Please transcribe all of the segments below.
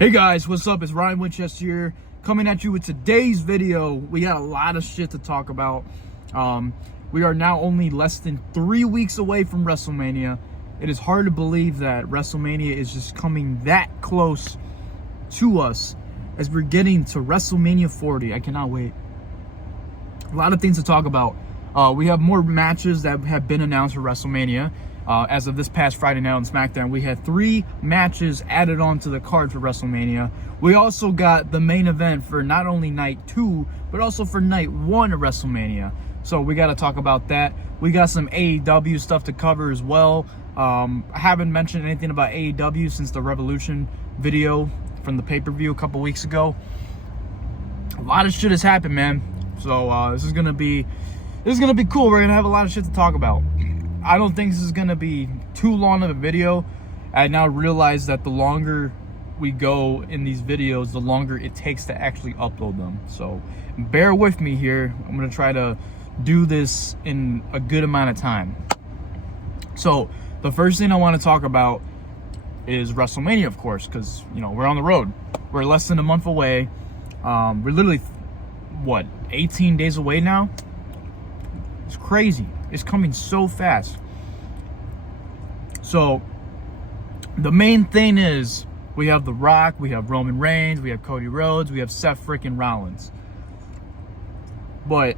Hey guys, what's up? It's Ryan Winchester here, coming at you with today's video. We got a lot of shit to talk about. We are now only less than 3 weeks away from WrestleMania. It is hard to believe that WrestleMania is just coming that close to us as we're getting to WrestleMania 40. I cannot wait. A lot of things to talk about. We have more matches that have been announced for WrestleMania. As of this past Friday night on SmackDown, we had 3 matches added onto the card for WrestleMania. We also got the main event for not only night 2, but also for night 1 of WrestleMania. So we got to talk about that. We got some AEW stuff to cover as well. I haven't mentioned anything about AEW since the Revolution video from the pay-per-view a couple weeks ago. A lot of shit has happened, man. So this is gonna be cool. We're gonna have a lot of shit to talk about. I don't think this is gonna be too long of a video. I now realize that the longer we go in these videos, the longer it takes to actually upload them. So bear with me here. I'm gonna try to do this in a good amount of time. So the first thing I want to talk about is WrestleMania, of course, because we're on the road. We're less than a month away. We're literally 18 days away now. It's crazy. It's coming so fast. So the main thing is we have The Rock, we have Roman Reigns, we have Cody Rhodes, we have Seth freaking Rollins. But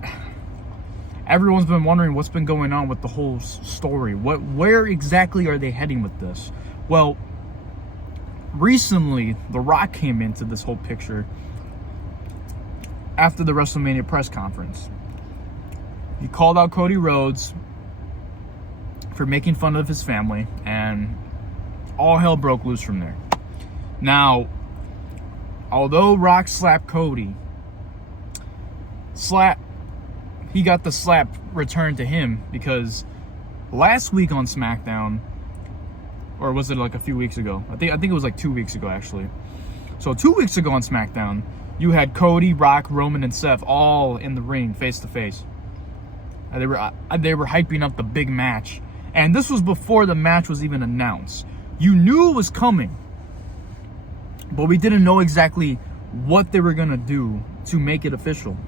everyone's been wondering what's been going on with the whole story. Where exactly are they heading with this? Well, recently The Rock came into this whole picture after the WrestleMania press conference. He called out Cody Rhodes for making fun of his family, and all hell broke loose from there. Now, although Rock slapped Cody, he got the slap returned to him, because last week on SmackDown, or was it like a few weeks ago? I think it was like 2 weeks ago, actually. So 2 weeks ago on SmackDown, you had Cody, Rock, Roman, and Seth all in the ring face to face. They were hyping up the big match. And this was before the match was even announced. You knew it was coming, but we didn't know exactly what they were going to do to make it official.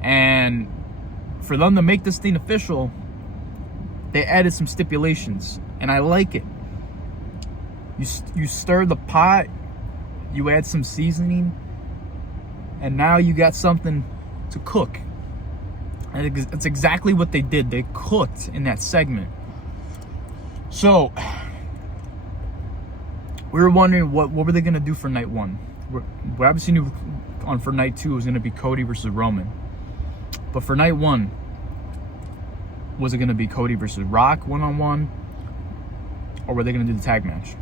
And for them to make this thing official, they added some stipulations. And I like it. You stir the pot, you add some seasoning, and now you got something to cook. And it's exactly what they did. They cooked in that segment. So we were wondering what were they going to do for night 1. We obviously knew for night 2 it was going to be Cody versus Roman. But for night 1, was it going to be Cody versus Rock one-on-one? Or were they going to do the tag match?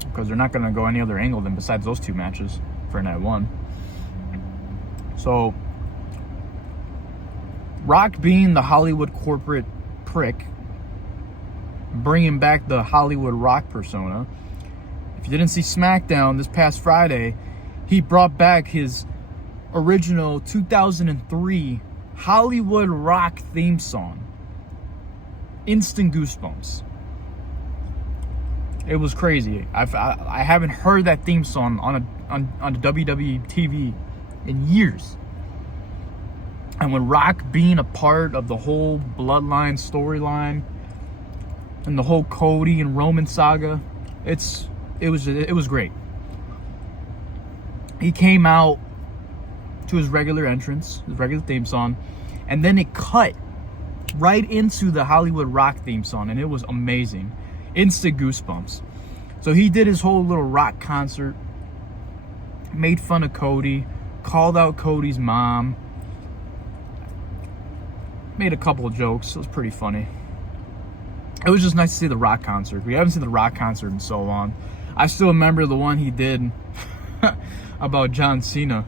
Because they're not going to go any other angle than besides those 2 matches for night 1. So Rock, being the Hollywood corporate prick, bringing back the Hollywood Rock persona. If you didn't see SmackDown this past Friday, he brought back his original 2003 Hollywood Rock theme song. Instant goosebumps. It was crazy. I haven't heard that theme song on the WWE TV in years. And when Rock being a part of the whole bloodline storyline and the whole Cody and Roman saga, it was great. He came out to his regular entrance, his regular theme song, and then it cut right into the Hollywood Rock theme song, and it was amazing. Instant goosebumps. So he did his whole little Rock concert, made fun of Cody, called out Cody's mom, made a couple of jokes. It was pretty funny. It was just nice to see the Rock concert. We haven't seen the Rock concert in so long. I still remember the one he did about John Cena.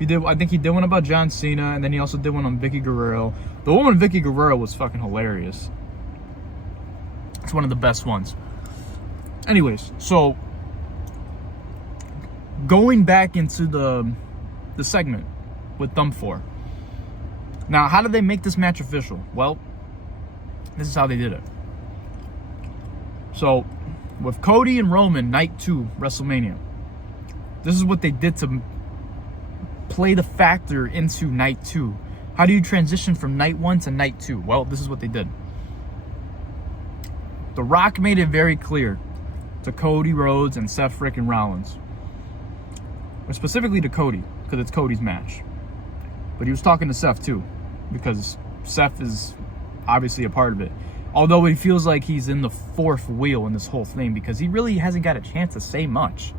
I think he did one about John Cena, and then he also did one on Vicky Guerrero. The one with Vicky Guerrero was fucking hilarious. It's one of the best ones. Anyways, so going back into the segment with Thumb 4. Now, how did they make this match official? Well, this is how they did it. So, with Cody and Roman, night 2, WrestleMania. This is what they did to play the factor into night 2. How do you transition from night 1 to night 2? Well, this is what they did. The Rock made it very clear to Cody Rhodes and Seth freaking Rollins. Or specifically to Cody, because it's Cody's match. But he was talking to Seth too, because Seth is obviously a part of it. Although it feels like he's in the fourth wheel in this whole thing, because he really hasn't got a chance to say much.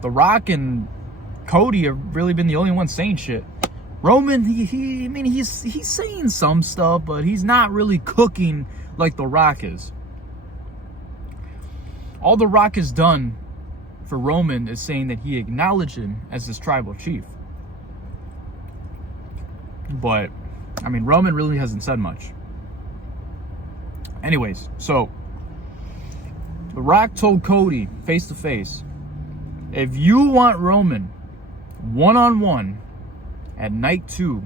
The Rock and Cody have really been the only ones saying shit. Roman, he's saying some stuff, but he's not really cooking like The Rock is. All The Rock has done for Roman is saying that he acknowledged him as his tribal chief. But, I mean, Roman really hasn't said much. Anyways, so The Rock told Cody face to face, if you want Roman one-on-one at night 2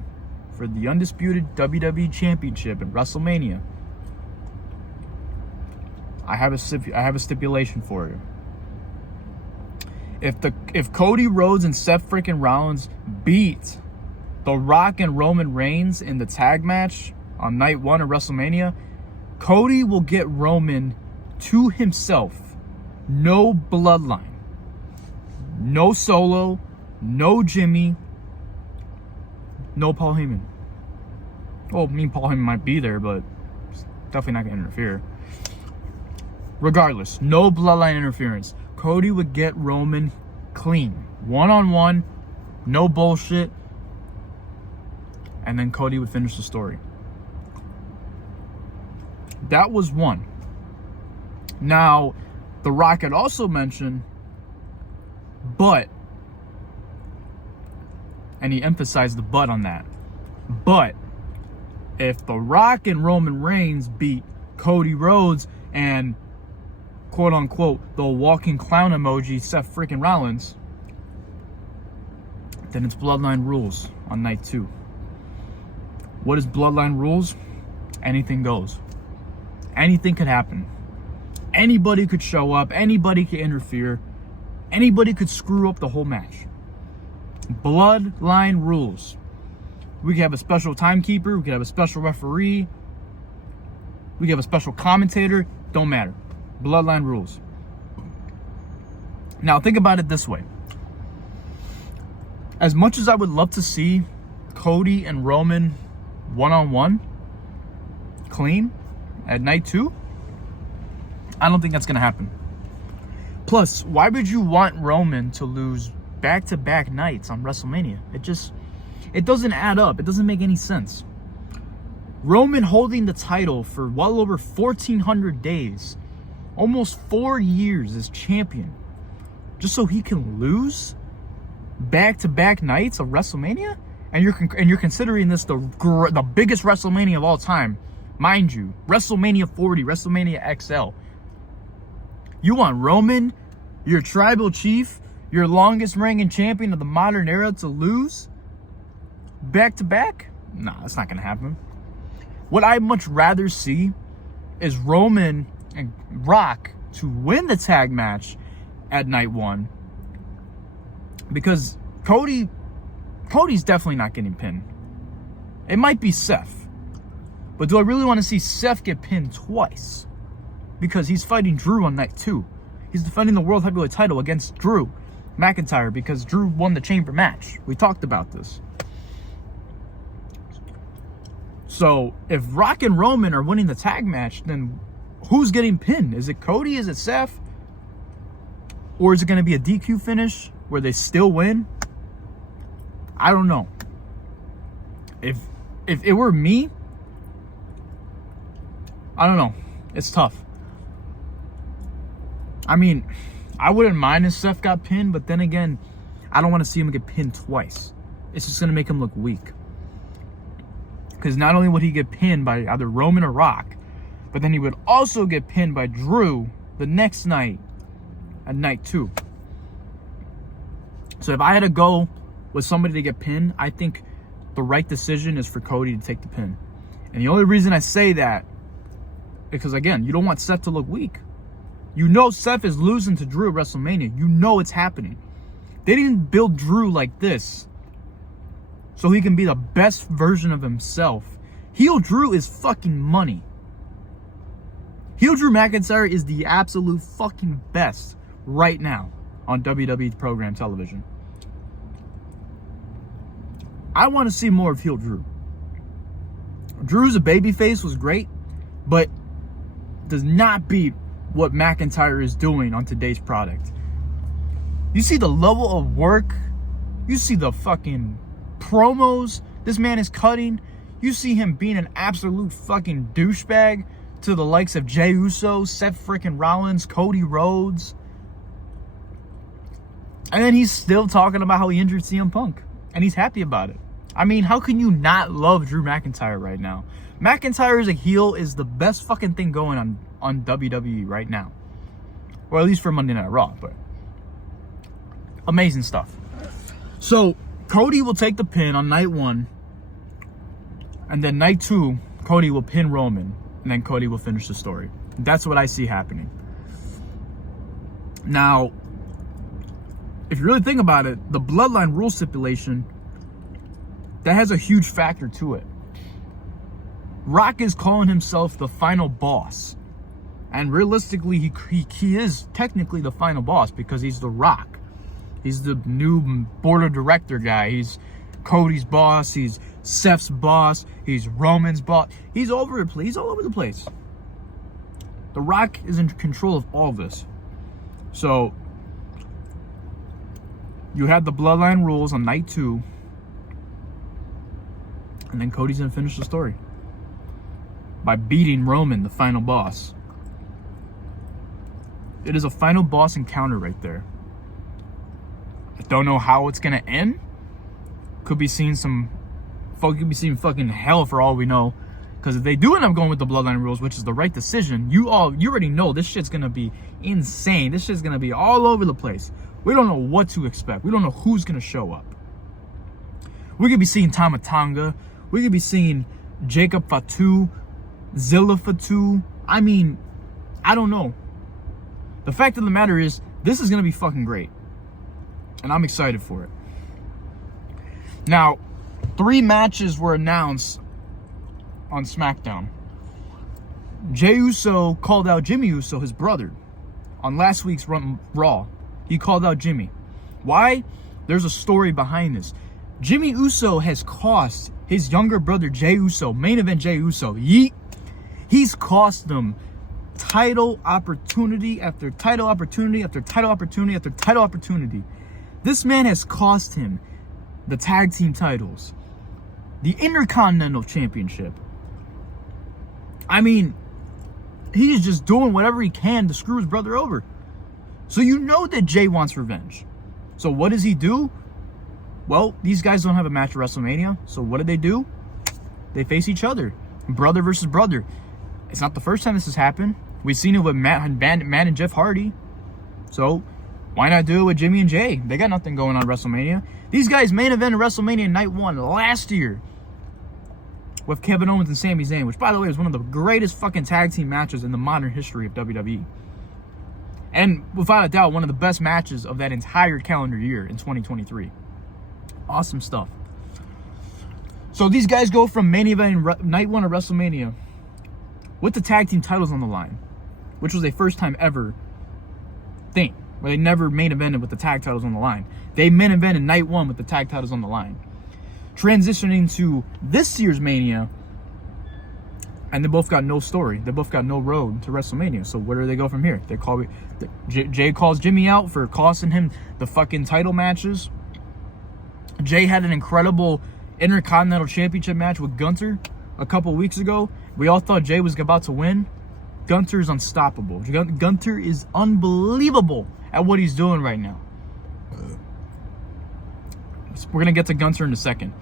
for the undisputed WWE Championship at WrestleMania, I have a stipulation for you. If Cody Rhodes and Seth freaking Rollins beat The Rock and Roman Reigns in the tag match on night 1 of WrestleMania, Cody will get Roman to himself. No bloodline. No Solo. No Jimmy. No Paul Heyman. Well, I mean, Paul Heyman might be there, but it's definitely not going to interfere. Regardless, no bloodline interference. Cody would get Roman clean. One-on-one. No bullshit. And then Cody would finish the story. That was one. Now, The Rock had also mentioned, but, and he emphasized the but on that, but if The Rock and Roman Reigns beat Cody Rhodes and quote-unquote the walking clown emoji Seth freaking Rollins, then it's Bloodline rules on night 2. What is Bloodline rules? Anything goes. Anything could happen. Anybody could show up. Anybody could interfere. Anybody could screw up the whole match. Bloodline rules. We could have a special timekeeper. We could have a special referee. We could have a special commentator. Don't matter. Bloodline rules. Now, think about it this way. As much as I would love to see Cody and Roman one-on-one clean at night 2, I don't think that's going to happen. Plus, why would you want Roman to lose back-to-back nights on WrestleMania? It doesn't add up. It doesn't make any sense. Roman holding the title for well over 1,400 days, almost 4 years as champion, just so he can lose back-to-back nights of WrestleMania? And you're considering this the biggest WrestleMania of all time. Mind you, WrestleMania 40, WrestleMania XL. You want Roman, your tribal chief, your longest reigning champion of the modern era, to lose back-to-back? Nah, that's not going to happen. What I'd much rather see is Roman and Rock to win the tag match at night 1. Because Cody's definitely not getting pinned. It might be Seth. But do I really want to see Seth get pinned twice? Because he's fighting Drew on night 2. He's defending the World Heavyweight title against Drew McIntyre because Drew won the chamber match. We talked about this. So, if Rock and Roman are winning the tag match, then who's getting pinned? Is it Cody? Is it Seth? Or is it going to be a DQ finish where they still win? I don't know. If it were me, I don't know. It's tough. I mean, I wouldn't mind if Seth got pinned, but then again, I don't want to see him get pinned twice. It's just going to make him look weak. Because not only would he get pinned by either Roman or Rock, but then he would also get pinned by Drew the next night at night 2. So if I had to go with somebody to get pinned, I think the right decision is for Cody to take the pin. And the only reason I say that, because again, you don't want Seth to look weak. You know Seth is losing to Drew at WrestleMania. You know it's happening. They didn't build Drew like this so he can be the best version of himself. Heel Drew is fucking money. Heel Drew McIntyre is the absolute fucking best right now on WWE program television. I want to see more of Heel Drew. Drew's a babyface was great, but does not beat what McIntyre is doing on today's product. You see the level of work, you see the fucking promos this man is cutting, you see him being an absolute fucking douchebag to the likes of Jey Uso, Seth freaking Rollins, Cody Rhodes. And then he's still talking about how he injured CM Punk. And he's happy about it. I mean, how can you not love Drew McIntyre right now? McIntyre as a heel is the best fucking thing going on WWE right now. Or at least for Monday Night Raw, but amazing stuff. So, Cody will take the pin on night 1. And then night 2, Cody will pin Roman. And then Cody will finish the story. That's what I see happening. Now, if you really think about it, the Bloodline rule stipulation, that has a huge factor to it. Rock is calling himself the final boss. And realistically, he is technically the final boss because he's the Rock. He's the new board of director guy. He's Cody's boss. He's Seth's boss. He's Roman's boss. He's all over the place. The Rock is in control of all of this. So, you have the Bloodline rules on night 2. And then Cody's going to finish the story by beating Roman, the final boss. It is a final boss encounter right there. I don't know how it's going to end. Could be seeing fucking hell for all we know. Because if they do end up going with the Bloodline rules, which is the right decision, you already know this shit's going to be insane. This shit's going to be all over the place. We don't know what to expect. We don't know who's going to show up. We could be seeing Tama Tonga. We could be seeing Jacob Fatu, Zilla Fatu. I mean, I don't know. The fact of the matter is, this is going to be fucking great. And I'm excited for it. Now, 3 matches were announced on SmackDown. Jey Uso called out Jimmy Uso, his brother, on last week's Raw. He called out Jimmy. Why? There's a story behind this. Jimmy Uso has cost his younger brother Jey Uso, main event Jey Uso, he's cost them title opportunity after title opportunity after title opportunity after title opportunity. This man has cost him the tag team titles, the Intercontinental Championship. I mean, he's just doing whatever he can to screw his brother over. So you know that Jey wants revenge. So what does he do? Well, these guys don't have a match at WrestleMania. So what do? They face each other. Brother versus brother. It's not the first time this has happened. We've seen it with Matt and Jeff Hardy. So why not do it with Jimmy and Jay? They got nothing going on at WrestleMania. These guys main evented WrestleMania night 1 last year with Kevin Owens and Sami Zayn, which, by the way, is one of the greatest fucking tag team matches in the modern history of WWE. And without a doubt, one of the best matches of that entire calendar year in 2023. Awesome stuff. So these guys go from main event night 1 of WrestleMania with the tag team titles on the line, which was a first time ever thing where they never main evented with the tag titles on the line. They main evented night 1 with the tag titles on the line. Transitioning to this year's Mania, and they both got no story. They both got no road to WrestleMania. So where do they go from here? Jay calls Jimmy out for costing him the fucking title matches. Jay had an incredible Intercontinental Championship match with Gunther a couple weeks ago. We all thought Jay was about to win. Gunther is unstoppable. Gunther is unbelievable at what he's doing right now. We're going to get to Gunther in a second.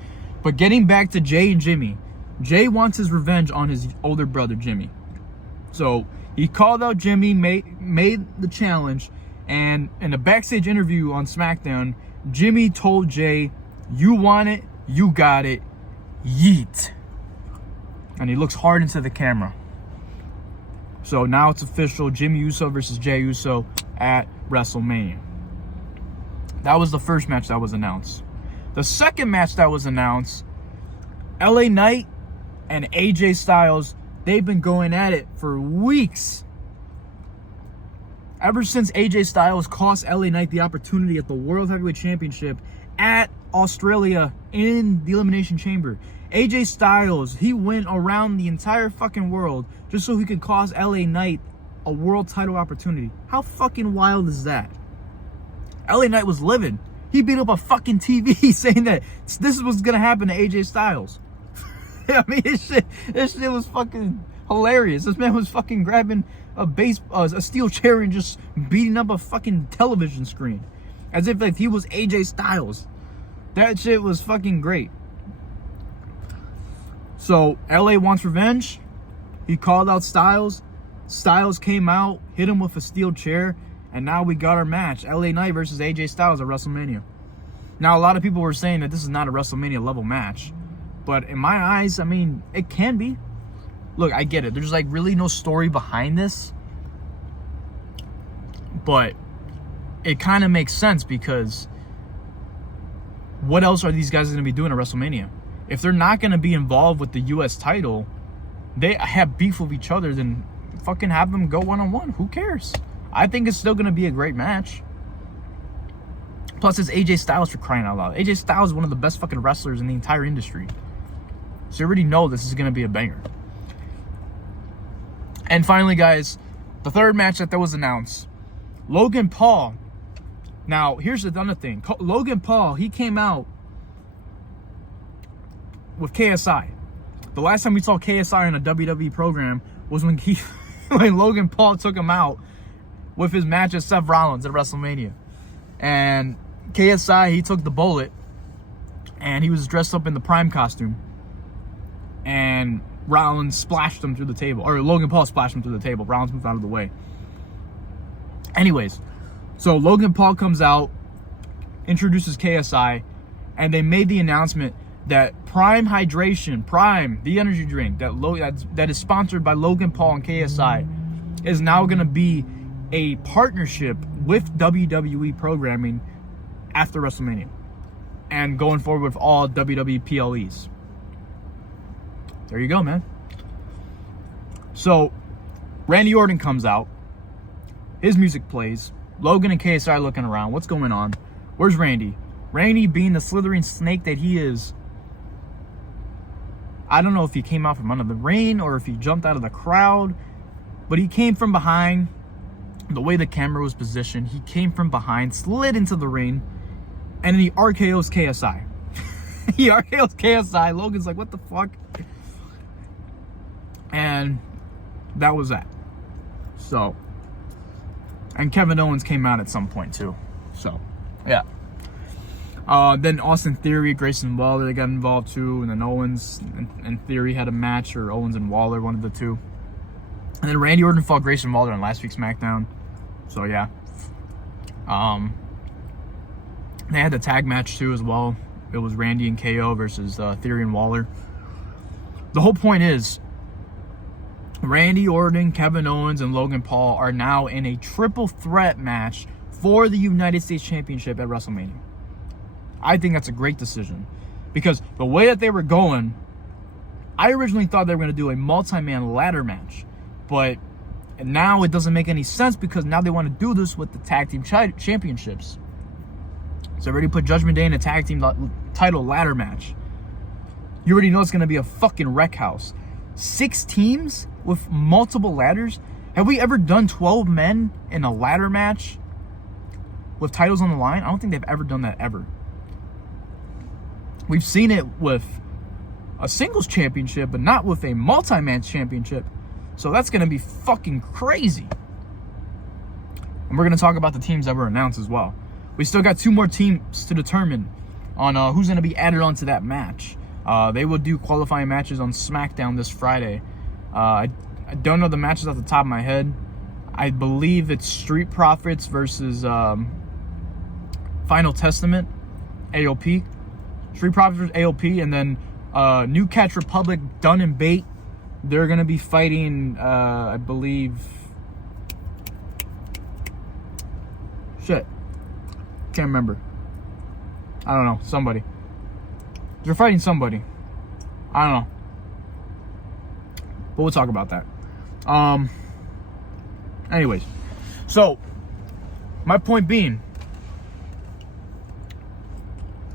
But getting back to Jay and Jimmy, Jay wants his revenge on his older brother, Jimmy. So he called out Jimmy, made the challenge, and in a backstage interview on SmackDown, Jimmy told Jay, "You want it, you got it, yeet." And he looks hard into the camera. So now it's official, Jimmy Uso versus Jey Uso at WrestleMania. That was the first match that was announced. The second match that was announced, LA Knight and AJ Styles, they've been going at it for weeks. Ever since AJ Styles cost LA Knight the opportunity at the World Heavyweight Championship at Australia in the Elimination Chamber. AJ Styles, he went around the entire fucking world just so he could cost LA Knight a world title opportunity. How fucking wild is that? LA Knight was livid. He beat up a fucking TV saying that this is what's gonna happen to AJ Styles. I mean, this shit was fucking hilarious. This man was fucking grabbing a steel chair and just beating up a fucking television screen as if like he was AJ Styles. That shit was fucking great. So LA wants revenge. He called out Styles. Styles came out, hit him with a steel chair, and now we got our match. LA Knight versus AJ Styles at WrestleMania. Now, a lot of people were saying that this is not a WrestleMania level match. But in my eyes, I mean, it can be. Look, I get it. There's like really no story behind this. But it kind of makes sense because what else are these guys going to be doing at WrestleMania? If they're not going to be involved with the U.S. title, they have beef with each other, then fucking have them go one-on-one. Who cares? I think it's still going to be a great match. Plus, it's AJ Styles, for crying out loud. AJ Styles is one of the best fucking wrestlers in the entire industry. So you already know this is going to be a banger. And finally, guys, the third match that was announced. Logan Paul. Now, here's the other thing. Logan Paul, he came out with KSI. The last time we saw KSI in a WWE program was when when Logan Paul took him out with his match with Seth Rollins at WrestleMania. And KSI, he took the bullet and he was dressed up in the Prime costume. And Rollins splashed him through the table. Or Logan Paul splashed him through the table. Rollins moved out of the way. Anyways, so Logan Paul comes out, introduces KSI, and they made the announcement that Prime Hydration, Prime, the energy drink that is sponsored by Logan Paul and KSI, is now going to be a partnership with WWE programming after WrestleMania and going forward with all WWE PLEs. There you go, man. So Randy Orton comes out, his music plays, Logan and KSI are looking around. What's going on? Where's Randy? Randy, being the slithering snake that he is, I don't know if he came out from under the ring or if he jumped out of the crowd, but he came from behind. The way the camera was positioned, he came from behind, slid into the ring, and then he RKO's KSI. He RKO's KSI. Logan's like, what the fuck? And that was that. So, and Kevin Owens came out at some point too. So, yeah. Then Austin Theory, Grayson Waller, they got involved too. And then Owens and Theory had a match, or Owens and Waller, one of the two. And then Randy Orton fought Grayson Waller on last week's SmackDown. So, yeah. They had the tag match too as well. It was Randy and KO versus Theory and Waller. The whole point is, Randy Orton, Kevin Owens, and Logan Paul are now in a triple threat match for the United States Championship at WrestleMania. I think that's a great decision because the way that they were going, I originally thought they were going to do a multi-man ladder match, but now it doesn't make any sense because now they want to do this with the tag team championships. So I already put Judgment Day in a tag team title ladder match. You already know it's going to be a fucking wreck house. 6 teams with multiple ladders? Have we ever done 12 men in a ladder match with titles on the line? I don't think they've ever done that ever. We've seen it with a singles championship, but not with a multi-man championship. So that's going to be fucking crazy. And we're going to talk about the teams that were announced as well. We still got 2 more teams to determine on who's going to be added onto that match. They will do qualifying matches on SmackDown this Friday. I don't know the matches off the top of my head. I believe it's Street Profits versus Final Testament, AOP. Street Profits versus AOP, and then New Catch Republic, Dunn and Bate They're going to be fighting, I believe... Shit. Can't remember. I don't know. Somebody. They're fighting somebody. I don't know. But we'll talk about that. Anyways. So, my point being,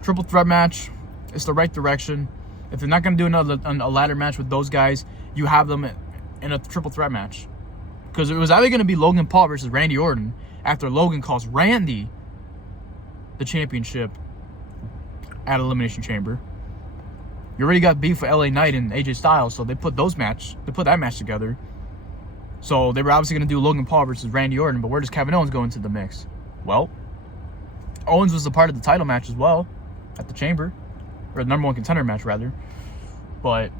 triple threat match, it's the right direction. If they're not going to do a ladder match with those guys, you have them in a triple threat match. Because it was either going to be Logan Paul versus Randy Orton after Logan costs Randy the championship at Elimination Chamber. You already got beef with LA Knight and AJ Styles, so they put that match together. So they were obviously going to do Logan Paul versus Randy Orton, but where does Kevin Owens go into the mix? Well, Owens was a part of the title match as well at the Chamber, or the number one contender match rather. But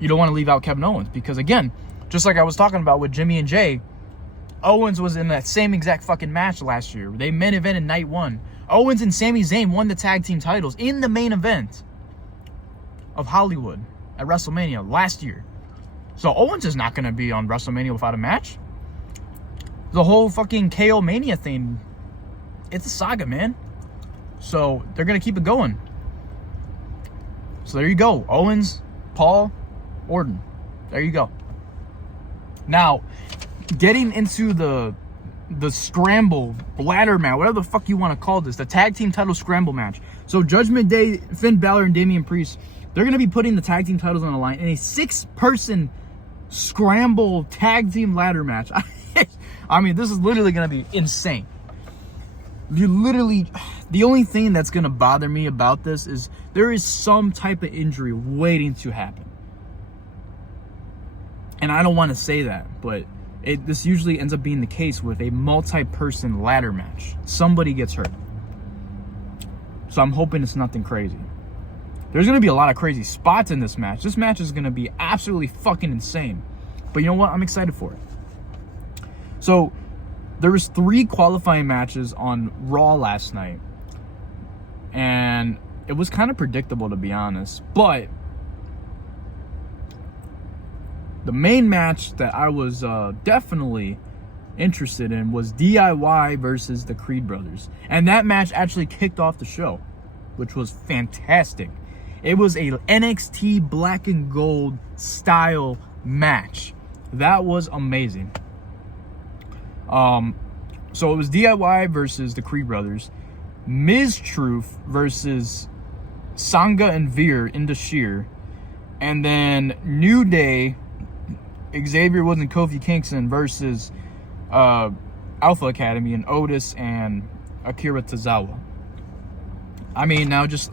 you don't want to leave out Kevin Owens because, again, just like I was talking about with Jimmy and Jay, Owens was in that same exact fucking match last year. They main evented night one. Owens and Sami Zayn won the tag team titles in the main event of Hollywood at WrestleMania last year. So Owens is not going to be on WrestleMania without a match. The whole fucking KO Mania thing, it's a saga, man. So they're going to keep it going. So there you go. Owens, Paul, Orton. There you go. Now, getting into the scramble, ladder match, whatever the fuck you want to call this, the tag team title scramble match. So Judgment Day, Finn Balor and Damian Priest, they're going to be putting the tag team titles on the line in a 6-person scramble tag team ladder match. I mean, this is literally going to be insane. The only thing that's going to bother me about this is there is some type of injury waiting to happen. And I don't want to say that, but this usually ends up being the case with a multi-person ladder match. Somebody gets hurt. So I'm hoping it's nothing crazy. There's going to be a lot of crazy spots in this match. This match is going to be absolutely fucking insane. But you know what? I'm excited for it. So, there was 3 qualifying matches on Raw last night. And it was kind of predictable, to be honest. But the main match that I was definitely interested in was DIY versus the Creed brothers. And that match actually kicked off the show, which was fantastic. It was a NXT black and gold style match. That was amazing. So it was DIY versus the Creed brothers, Miz Truth versus Sangha and Veer into Sheer, and then New Day, Xavier Woods and Kofi Kingston versus Alpha Academy and Otis and Akira Tozawa. I mean, now just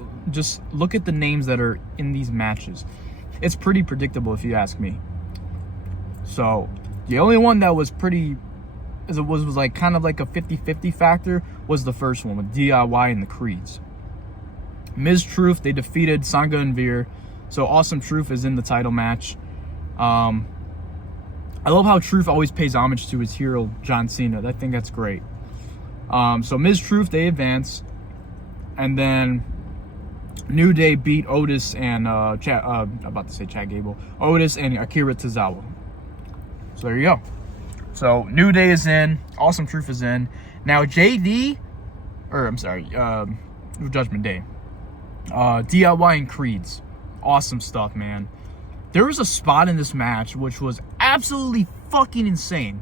look at the names that are in these matches. It's pretty predictable if you ask me. So the only one that was was like kind of like a 50-50 factor was the first one with DIY and the Creeds. Miz Truth, they defeated Sangha and Veer. So Awesome Truth is in the title match. I love how Truth always pays homage to his hero, John Cena. I think that's great. So Miz Truth, they advance. And then New Day beat Otis and Chad Gable. Otis and Akira Tozawa. So there you go. So New Day is in. Awesome Truth is in. Now Judgment Day. DIY and Creeds. Awesome stuff, man. There was a spot in this match which was absolutely fucking insane.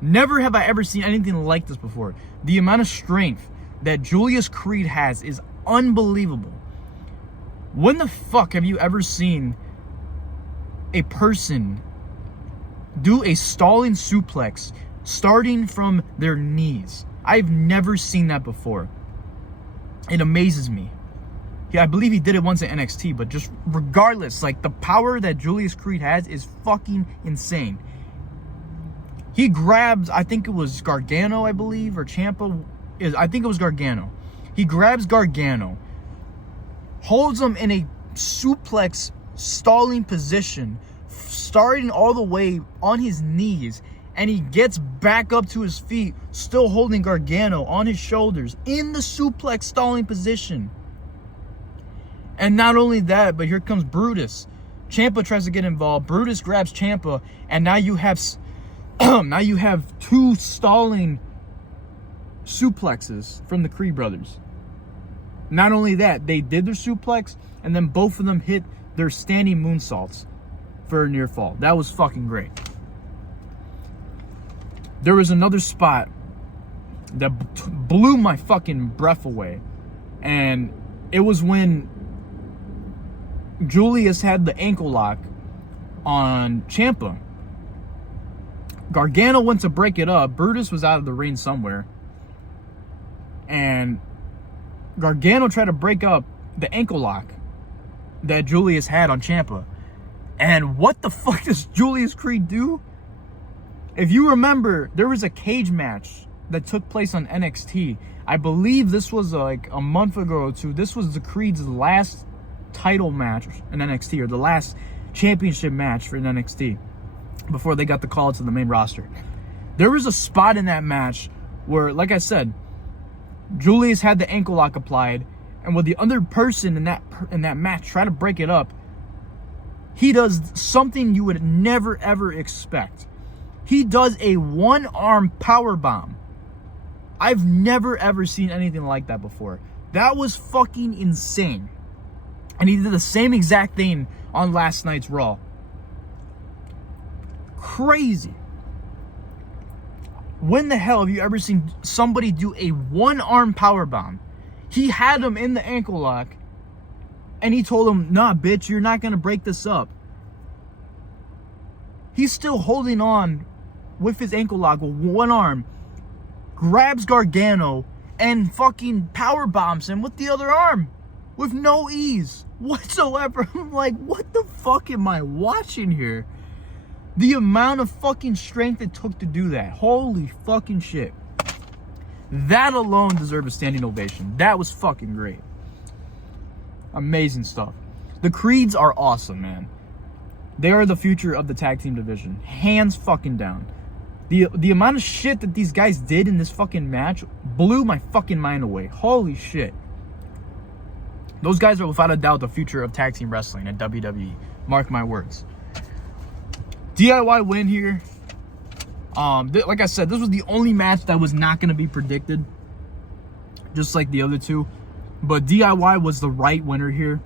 Never have I ever seen anything like this before. The amount of strength that Julius Creed has is unbelievable. When the fuck have you ever seen a person do a stalling suplex starting from their knees? I've never seen that before. It amazes me. Yeah, I believe he did it once in NXT, but just regardless, like the power that Julius Creed has is fucking insane. He grabs, I think it was Gargano, I believe, or Ciampa. I think it was Gargano. He grabs Gargano, holds him in a suplex stalling position, starting all the way on his knees, and he gets back up to his feet, still holding Gargano on his shoulders in the suplex stalling position. And not only that, but here comes Brutus. Ciampa tries to get involved. Brutus grabs Ciampa, and now you have now you have two stalling suplexes from the Creed brothers. Not only that, they did their suplex, and then both of them hit their standing moonsaults for a near fall. That was fucking great. There was another spot that blew my fucking breath away, and it was when Julius had the ankle lock on Ciampa. Gargano went to break it up. Brutus was out of the ring somewhere, and Gargano tried to break up the ankle lock that Julius had on Ciampa. And what the fuck does Julius Creed do? If you remember, there was a cage match that took place on NXT. I believe this was like a month ago or two. This was the Creed's last title match in NXT, or the last championship match for NXT before they got the call to the main roster. There was a spot in that match where, like I said, Julius had the ankle lock applied, and with the other person in that match try to break it up, he does something you would never ever expect. He does a one-arm power bomb. I've never ever seen anything like that before. That was fucking insane. And he did the same exact thing on last night's Raw. Crazy. When the hell have you ever seen somebody do a one-arm power bomb? He had him in the ankle lock, and he told him, nah, bitch, you're not going to break this up. He's still holding on with his ankle lock with one arm, grabs Gargano, and fucking power bombs him with the other arm with no ease whatsoever. I'm like, what the fuck am I watching here? The amount of fucking strength it took to do that. Holy fucking shit. That alone deserved a standing ovation. That was fucking great. Amazing stuff. The Creeds are awesome, man. They are the future of the tag team division. Hands fucking down. The amount of shit that these guys did in this fucking match blew my fucking mind away. Holy shit. Those guys are without a doubt the future of tag team wrestling at WWE. Mark my words. DIY win here. Like I said, this was the only match that was not going to be predicted, just like the other two. But DIY was the right winner here,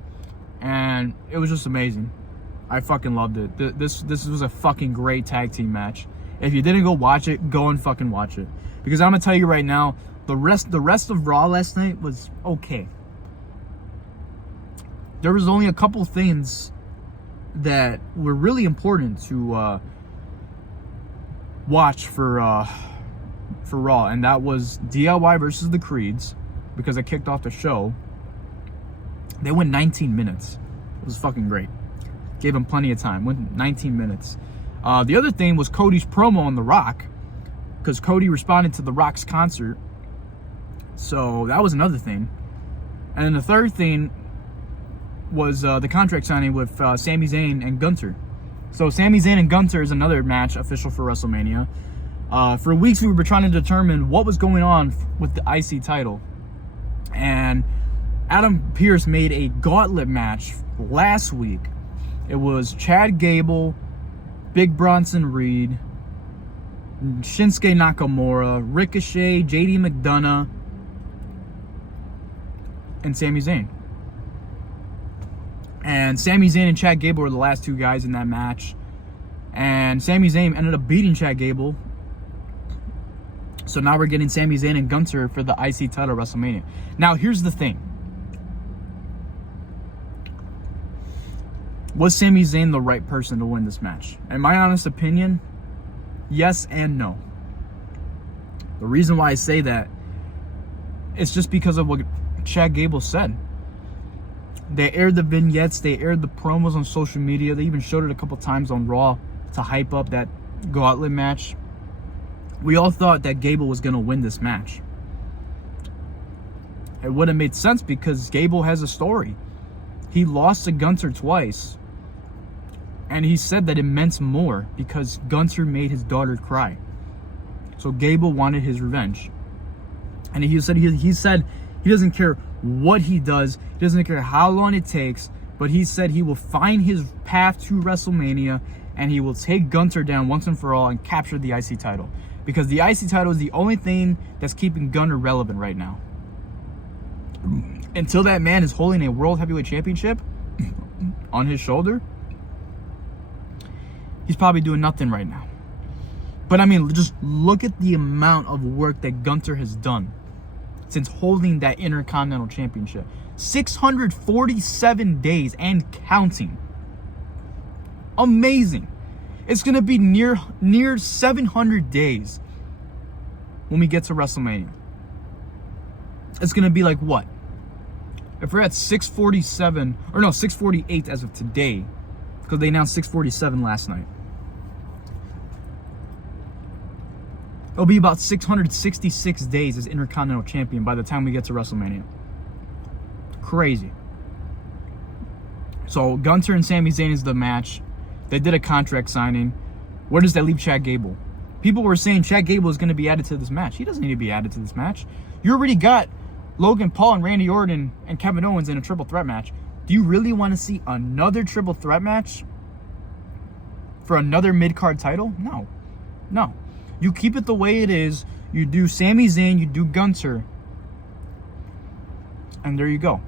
and it was just amazing. I fucking loved it. This was a fucking great tag team match. If you didn't go watch it, go and fucking watch it, because I'm gonna tell you right now, the rest of Raw last night was okay. There was only a couple things that were really important to watch for Raw, and that was DIY versus the Creeds, because it kicked off the show. They went 19 minutes. It was fucking great. Gave them plenty of time. Went 19 minutes. The other thing was Cody's promo on The Rock, because Cody responded to The Rock's concert. So that was another thing. And then the third thing was the contract signing with Sami Zayn and Gunther. So Sami Zayn and Gunther is another match official for WrestleMania. For weeks we were trying to determine what was going on with the IC title. And Adam Pearce made a gauntlet match last week. It was Chad Gable, Big Bronson Reed, Shinsuke Nakamura, Ricochet, JD McDonough, and Sami Zayn. And Sami Zayn and Chad Gable were the last two guys in that match. And Sami Zayn ended up beating Chad Gable. So now we're getting Sami Zayn and Gunther for the IC title at WrestleMania. Now, here's the thing. Was Sami Zayn the right person to win this match? In my honest opinion, yes and no. The reason why I say that is just because of what Chad Gable said. They aired the vignettes, they aired the promos on social media, they even showed it a couple times on Raw to hype up that gauntlet match. We all thought that Gable was going to win this match. It would have made sense because Gable has a story. He lost to Gunther twice. And he said that it meant more because Gunther made his daughter cry. So Gable wanted his revenge. And he said he doesn't care what he does. He doesn't care how long it takes. but he said he will find his path to WrestleMania and he will take Gunther down once and for all and capture the IC title. Because the IC title is the only thing that's keeping Gunther relevant right now. Until that man is holding a World Heavyweight Championship on his shoulder, he's probably doing nothing right now. But I mean, just look at the amount of work that Gunther has done since holding that Intercontinental Championship. 647 days and counting. Amazing. It's going to be near 700 days when we get to WrestleMania. It's going to be like what? If we're at 648 as of today, because they announced 647 last night. It'll be about 666 days as Intercontinental Champion by the time we get to WrestleMania. Crazy. So Gunther and Sami Zayn is the match. They did a contract signing. Where does that leave Chad Gable? People were saying Chad Gable is going to be added to this match. He doesn't need to be added to this match. You already got Logan Paul and Randy Orton and Kevin Owens in a triple threat match. Do you really want to see another triple threat match for another mid-card title? No. No. You keep it the way it is. You do Sami Zayn, you do Gunther. And there you go.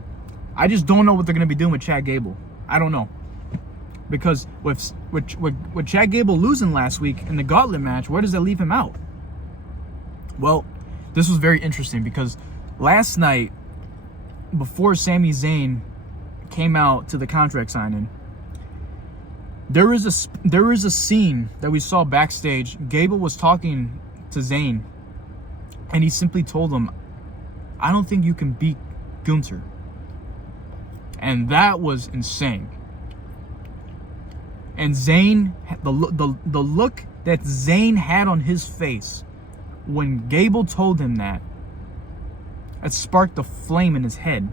I just don't know what they're going to be doing with Chad Gable. I don't know. Because with Chad Gable losing last week in the Gauntlet match, where does that leave him out? Well, this was very interesting because last night, before Sami Zayn came out to the contract signing, there is a scene that we saw backstage. Gable was talking to Zayn, and he simply told him, "I don't think you can beat Gunther," and that was insane. And Zayn, the look that Zayn had on his face when Gable told him that, it sparked a flame in his head.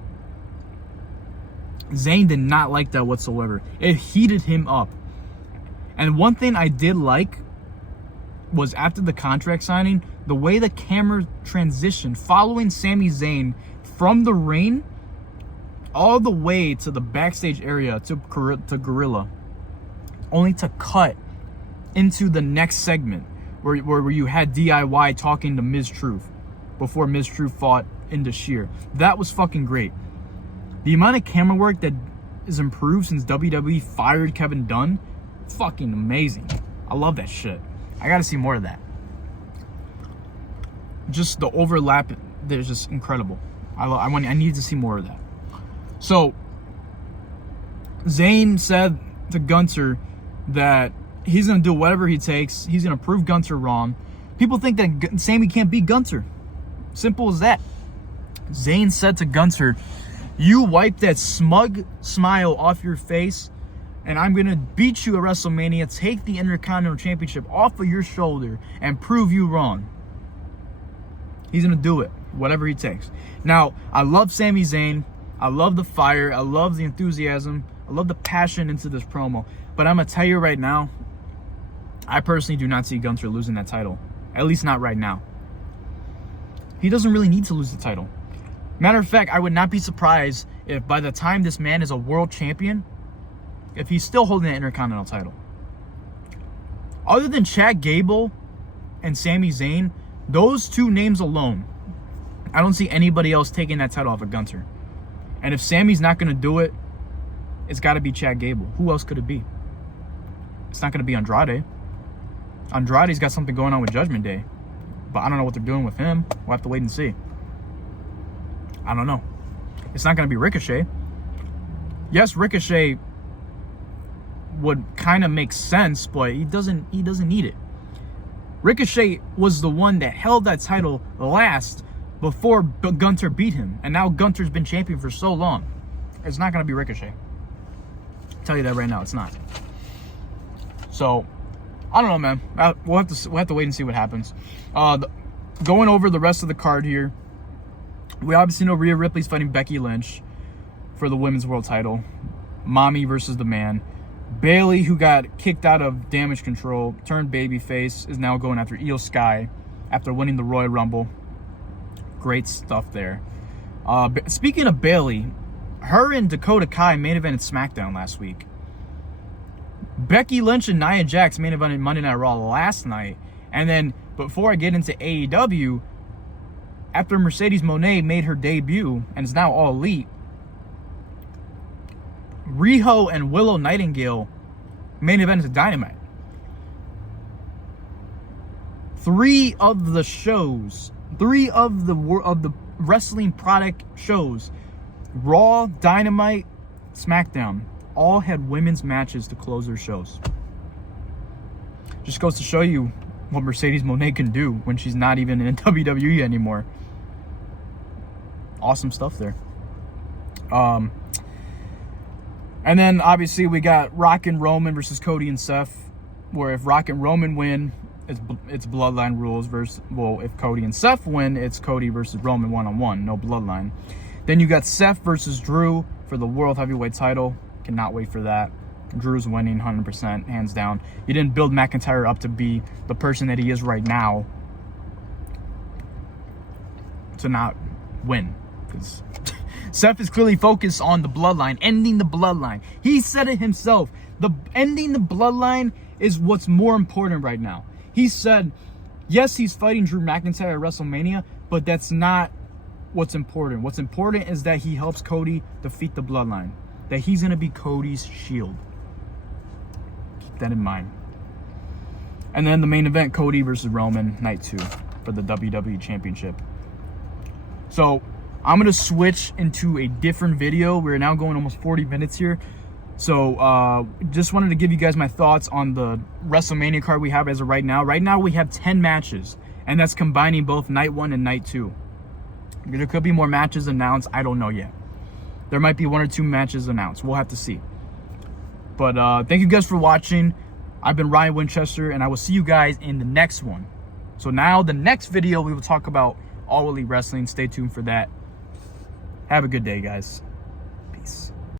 Zayn did not like that whatsoever. It heated him up. And one thing I did like was after the contract signing, the way the camera transitioned following Sami Zayn from the ring all the way to the backstage area to Gorilla, only to cut into the next segment where you had DIY talking to Ms. Truth before Ms. Truth fought into Sheer. That was fucking great. The amount of camera work that is improved since WWE fired Kevin Dunn, fucking amazing. I love that shit. I gotta see more of that. Just the overlap, there's just incredible. I need to see more of that. So Zayn said to Gunther that he's gonna do whatever he takes. He's gonna prove Gunther wrong. People think that Sami can't beat Gunther. Simple as that. Zayn said to Gunther, "You wipe that smug smile off your face, and I'm going to beat you at WrestleMania, take the Intercontinental Championship off of your shoulder, and prove you wrong." He's going to do it, whatever he takes. Now, I love Sami Zayn. I love the fire. I love the enthusiasm. I love the passion into this promo. But I'm going to tell you right now, I personally do not see Gunther losing that title. At least not right now. He doesn't really need to lose the title. Matter of fact, I would not be surprised if by the time this man is a world champion, if he's still holding that Intercontinental title. Other than Chad Gable and Sami Zayn, those two names alone, I don't see anybody else taking that title off of Gunther. And if Sami's not going to do it, it's got to be Chad Gable. Who else could it be? It's not going to be Andrade. Andrade's got something going on with Judgment Day. But I don't know what they're doing with him. We'll have to wait and see. I don't know. It's not going to be Ricochet. Yes, Ricochet would kind of make sense, but he doesn't need it. Ricochet was the one that held that title last before Gunther beat him. And now Gunther's been champion for so long. It's not going to be Ricochet. I'll tell you that right now, it's not. So, I don't know, man. We'll have to wait and see what happens. Going over the rest of the card here, we obviously know Rhea Ripley's fighting Becky Lynch for the Women's World title. Mommy versus the Man. Bayley, who got kicked out of Damage Control, turned babyface, is now going after Io Sky after winning the Royal Rumble. Great stuff there. Speaking of Bayley, her and Dakota Kai main evented SmackDown last week. Becky Lynch and Nia Jax main evented Monday Night Raw last night. And then, before I get into AEW, after Mercedes Moné made her debut and is now All Elite, Riho and Willow Nightingale main evented Dynamite. 3 of the wrestling product shows, Raw, Dynamite, SmackDown, all had women's matches to close their shows. Just goes to show you what Mercedes Moné can do when she's not even in WWE anymore. Awesome stuff there. And then obviously we got Rock and Roman versus Cody and Seth, where if Rock and Roman win, it's bloodline rules versus, well, if Cody and Seth win, it's Cody versus Roman one-on-one, no bloodline. Then you got Seth versus Drew for the World Heavyweight title. Cannot wait for that. Drew's winning 100%, hands down. You didn't build McIntyre up to be the person that he is right now to not win. Because Seth is clearly focused on the bloodline, ending the bloodline. He said it himself. Ending the bloodline is what's more important right now. He said, yes, he's fighting Drew McIntyre at WrestleMania, but that's not what's important. What's important is that he helps Cody defeat the bloodline. That he's going to be Cody's shield. Keep that in mind. And then the main event, Cody versus Roman, night 2 for the WWE Championship. So I'm going to switch into a different video. We're now going almost 40 minutes here. So just wanted to give you guys my thoughts on the WrestleMania card we have as of right now. Right now we have 10 matches, and that's combining both night 1 and night 2. There could be more matches announced. I don't know yet. There might be 1 or 2 matches announced. We'll have to see. But thank you guys for watching. I've been Ryan Winchester, and I will see you guys in the next one. So now the next video, we will talk about All Elite Wrestling. Stay tuned for that. Have a good day, guys. Peace.